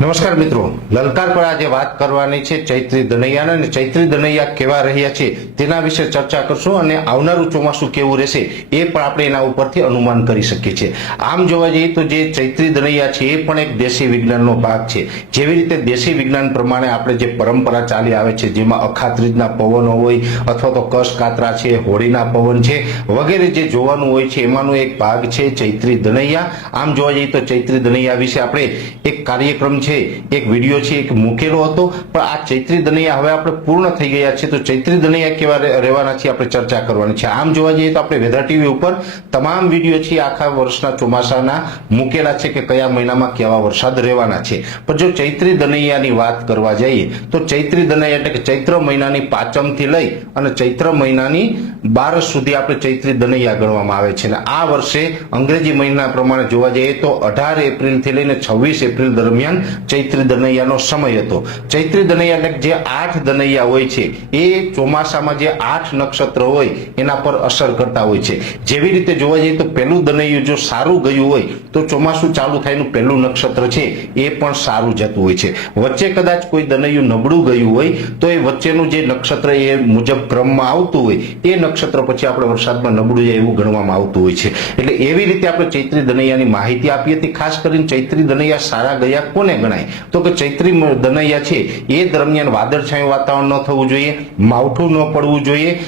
નમસ્કાર મિત્રો, લલકાર પર આજે વાત કરવાની છે ચૈત્રી દનૈયાના અને ચૈત્રી દનૈયા કેવા રહ્યા છે તેના વિશે ચર્ચા કરશું અને આવનારું ચોમાસું કેવું રહેશે એ પણ આપણે એના ઉપરથી અનુમાન કરી શકીએ છીએ। આમ જોવા જઈએ તો જે ચૈત્રી દનૈયા છે એ પણ એક દેશી વિજ્ઞાનનો ભાગ છે। જેવી રીતે દેશી વિજ્ઞાન પ્રમાણે આપણે જે પરંપરા ચાલી આવે છે જેમાં અખાત્રીજના પવનો હોય અથવા તો કસ કાતરા છે, હોળીના પવન છે વગેરે જે જોવાનું હોય છે એમાંનો એક ભાગ છે ચૈત્રી દનૈયા। આમ જોવા જઈએ તો ચૈત્રી દનૈયા વિશે આપણે એક કાર્યક્રમ છે, એક વિડિયો છે એક મૂકેલો હતો, પણ આ ચૈત્રી દનૈયા હવે આપણે પૂર્ણ થઈ ગયા છે તો ચૈત્રી દનૈયા કેવા રહેવાના છે આપણે ચર્ચા કરવાની છે। આમ જોવા જઈએ તો આપણે વેધર ટીવી ઉપર તમામ વિડિયો છે આખા વર્ષના ચોમાસાના મૂકેલા છે કે કયા મહિનામાં કેવા વરસાદ રહેવાના છે। પણ જો ચૈત્રી દનૈયાની વાત કરવા જઈએ તો ચૈત્રી દનૈયા એટલે કે ચૈત્ર મહિનાની પાંચમથી લઈ અને ચૈત્ર મહિનાની 12 સુધી આપણે ચૈત્રી દનૈયા ગણવામાં આવે છે। અને આ વર્ષે અંગ્રેજી મહિના પ્રમાણે જોવા જઈએ તો 18 એપ્રિલથી લઈને 26 એપ્રિલ દરમિયાન ચૈત્રી દનૈયાનો સમય હતો। ચૈત્રી દનૈયા એટલે જે 8 દનૈયા હોય છે એ ચોમાસામાં જે 8 નક્ષત્ર હોય એના પર અસર કરતા હોય છે। જેવી રીતે જોવા જઈએ તો પહેલું દનૈયું જો સારું ગયું હોય તો ચોમાસું ચાલુ થાયનું પહેલું નક્ષત્ર છે એ પણ સારું જતું હોય છે। વચ્ચે કદાચ કોઈ દનૈયું નબળું ગયું હોય તો એ વચ્ચેનું જે નક્ષત્ર એ મુજબ ક્રમમાં આવતું હોય એ નક્ષત્ર પછી આપણે વરસાદમાં નબળું જાય એવું ગણવામાં આવતું હોય છે। એટલે એવી રીતે આપણે ચૈત્રી દનૈયાની માહિતી આપી હતી। ખાસ કરીને ચૈત્રી દનૈયા સારા ગયા કોને ગણાય તો કે ચૈત્રી દનૈયા છે એ દરમિયાન વાદળછાયું વાતાવરણ ન થવું જોઈએ, માવઠું ન પડવું જોઈએ,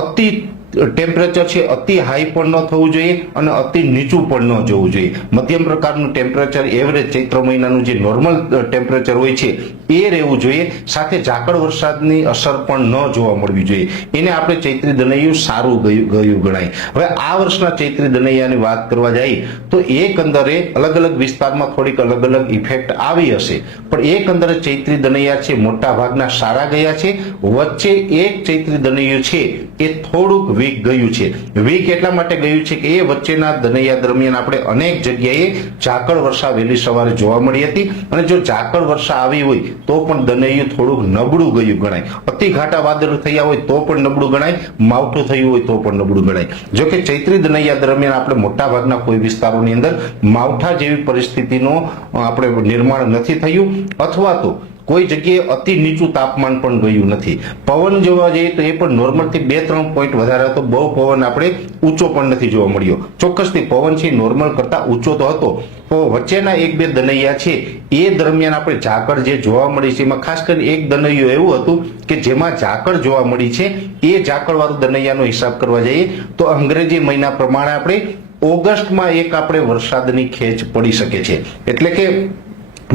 અતિ ટેમ્પરેચર છે અતિ હાઈ પણ ન થવું જોઈએ અને અતિ નીચું પણ ન જવું જોઈએ। મધ્યમ પ્રકારનું ટેમ્પરેચર એવરેજ ચૈત્ર મહિનાનું જે નોર્મલ ટેમ્પરેચર હોય છે એ રહેવું જોઈએ। સાથે ઝાકળ વરસાદની અસર પણ ન જોવા મળવી જોઈએ, એને આપણે ચૈત્રી દનૈયું સારું ગયું ગણાય। હવે આ વર્ષના ચૈત્રી દનૈયાની વાત કરવા જઈએ તો એકંદરે અલગ અલગ વિસ્તારમાં થોડીક અલગ અલગ ઇફેક્ટ આવી હશે, પણ એકંદરે ચૈત્રી દનૈયા છે મોટા ભાગના સારા ગયા છે। વચ્ચે એક ચૈત્રી દનૈયું છે એ થોડુંક વીક ગયું છે। વીક એટલા માટે ગયું છે કે એ વચ્ચેના દનૈયા દરમિયાન આપણે અનેક જગ્યાએ ઝાકળ વર્ષા વહેલી સવારે જોવા મળી હતી અને જો ઝાકળ વર્ષા આવી હોય તો પણ દનૈયું થોડુંક નબળું ગયું ગણાય। અતિ ઘાટા વાદળ થયા હોય તો પણ નબળું ગણાય, માવઠું થયું હોય તો પણ નબળું ગણાય। જો કે ચૈત્રી દનૈયા દરમિયાન આપણે મોટા ભાગના કોઈ વિસ્તારોની અંદર માવઠા જેવી પરિસ્થિતિનું આપણે નિર્માણ નથી થયું અથવા તો કોઈ જગ્યાએ અતિ નીચું તાપમાન પણ ગયું નથી। પવન જોવા જઈએ તો એ પણ નોર્મલથી 2-3 પોઈન્ટ વધારે હતો, બહુ પવન આપણે ઊંચો પણ નથી જોવા મળ્યો। ચોક્કસથી પવન છે નોર્મલ કરતા ઊંચો તો હતો, તો વચ્ચેના 1-2 દનૈયા છે એ દરમિયાન આપણે ઝાકળ જે જોવા મળી છે એમાં ખાસ કરીને એક દનૈયું એવું હતું કે જેમાં ઝાકળ જોવા મળી છે એ ઝાકળવાળું દનૈયાનો હિસાબ કરવા જઈએ તો અંગ્રેજી મહિના પ્રમાણે આપણે ઓગસ્ટમાં એક આપણે વરસાદની ખેંચ પડી શકે છે। એટલે કે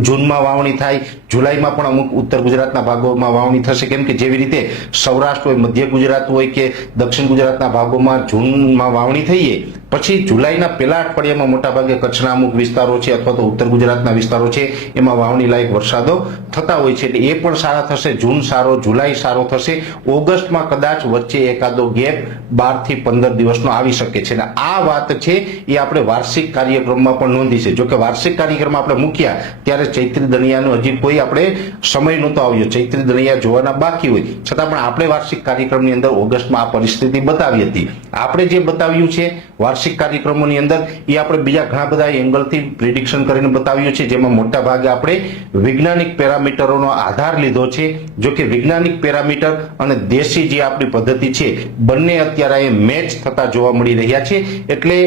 જૂનમાં વાવણી થાય, જુલાઈમાં પણ અમુક ઉત્તર ગુજરાતના ભાગોમાં વાવણી થશે, કેમ કે જેવી રીતે સૌરાષ્ટ્ર હોય, મધ્ય ગુજરાત હોય કે દક્ષિણ ગુજરાતના ભાગોમાં જૂનમાં વાવણી થઈએ પછી જુલાઈના પહેલા અઠવાડિયામાં મોટા ભાગે કચ્છના અમુક વિસ્તારો છે અથવા તો ઉત્તર ગુજરાતના વિસ્તારો છે એમાં વાવણી લાયક વરસાદો થતા હોય છે, એટલે એ પણ સારા થશે। જૂન સારો, જુલાઈ સારો થશે, ઓગસ્ટમાં કદાચ વચ્ચે એકાદો ગેપ 12 થી 15 દિવસનો આવી શકે છે। અને આ વાત છે એ આપણે વાર્ષિક કાર્યક્રમમાં પણ નોંધી છે। જો કે વાર્ષિક કાર્યક્રમ આપણે મૂક્યા ત્યારે ચૈત્રી દનૈયાનો હજી કોઈ આપણે સમય નહોતો આવ્યો, ચૈત્રી દનૈયા જોવાના બાકી હોય છતાં પણ આપણે વાર્ષિક કાર્યક્રમની અંદર ઓગસ્ટમાં આ પરિસ્થિતિ બતાવી હતી। આપણે જે બતાવ્યું છે વાર્ષિક કાર્યક્રમોની અંદર એ આપણે બીજા ઘણા બધા એંગલથી પ્રિડિક્શન કરીને બતાવ્યું છે, જેમાં મોટા ભાગે આપણે વૈજ્ઞાનિક પેરામીટરોનો આધાર લીધો છે। જો કે વૈજ્ઞાનિક પેરામીટર અને દેશી જે આપણી પદ્ધતિ છે બંને અત્યારે મેચ થતા જોવા મળી રહ્યા છે। એટલે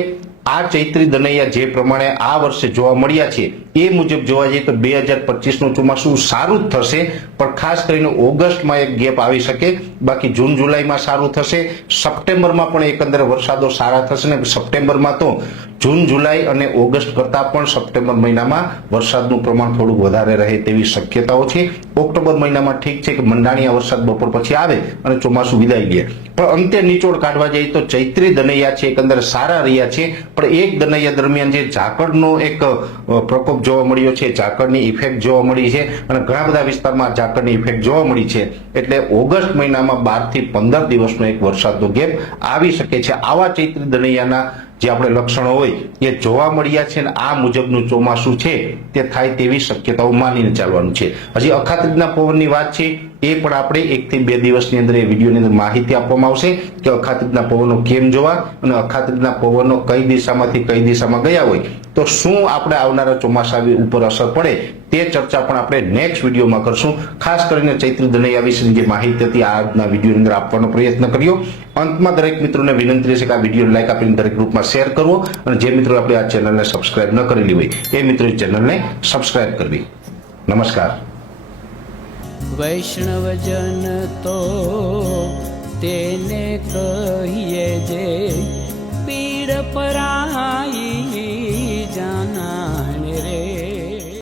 આ ચૈત્રી દનૈયા જે પ્રમાણે આ વર્ષે જોવા મળ્યા છે એ મુજબ જોવા જઈએ તો 2025નું ચોમાસું સારું જ થશે, પણ ખાસ કરીને ઓગસ્ટમાં એક ગેપ આવી શકે, બાકી જૂન જુલાઈમાં સારું થશે। સપ્ટેમ્બરમાં પણ એકંદરે વરસાદો સારા થશે ને સપ્ટેમ્બરમાં તો જૂન જુલાઈ અને ઓગસ્ટ કરતા પણ સપ્ટેમ્બર મહિનામાં વરસાદનું પ્રમાણ થોડું વધારે રહે તેવી શક્યતાઓ છે। ઓક્ટોબર મહિનામાં ઠીક છે કે મંડાણીયા વરસાદ બપોર પછી આવે અને ચોમાસું વિદાય લે, પણ અંતે નિચોડ કાઢવા જઈએ તો ચૈત્રી દનૈયા છે એકંદરે સારા રહ્યા છે। પણ એક દનૈયા દરમિયાન જે ઝાકળનો એક પ્રકોપ જોવા મળ્યો છે, ઝાકળની ઇફેક્ટ જોવા મળી છે અને ઘણા બધા વિસ્તારમાં ઝાકળની ઇફેક્ટ જોવા મળી છે, એટલે ઓગસ્ટ મહિનામાં 12 થી 15 દિવસનો એક વરસાદનો ગેપ આવી શકે છે। આવા ચૈત્રી દનૈયાના જે આપણે લક્ષણો હોય એ જોવા મળ્યા છે અને આ મુજબનું ચોમાસું છે તે થાય તેવી શક્યતાઓ માનીને ચાલવાનું છે। હજી અખાત્રીજના પવનની વાત છે એ પણ આપણે 1 થી 2 દિવસની અંદર એ વિડીયોની અંદર માહિતી આપવામાં આવશે કે અખાત્રીજના પવનો કેમ જોવા અને અખાત્રીજના પવનો કઈ દિશામાંથી કઈ દિશામાં ગયા હોય તો શું આપણે આવનારા ચોમાસા ઉપર અસર પડે તે ચર્ચા પણ આપણે નેક્સ્ટ વિડીયોમાં કરશું. ખાસ કરીને ચૈત્રી દનૈયા વિશેની જે માહિતી હતી આજના વિડીયોની અંદર આપવાનો પ્રયત્ન કર્યો. અંતમાં દરેક મિત્રોને વિનંતી રહેશે કે આ વિડીયો લાઈક આપીને દરેક ગ્રુપમાં શેર કરવો અને જે મિત્રો આપણે આ ચેનલને સબસ્ક્રાઇબ ન કરેલી હોય એ મિત્રો ચેનલને સબસ્ક્રાઇબ કરવી. નમસ્કાર. વૈષ્ણવજન તો તેને કહીએ જે પીડ પરાઈ.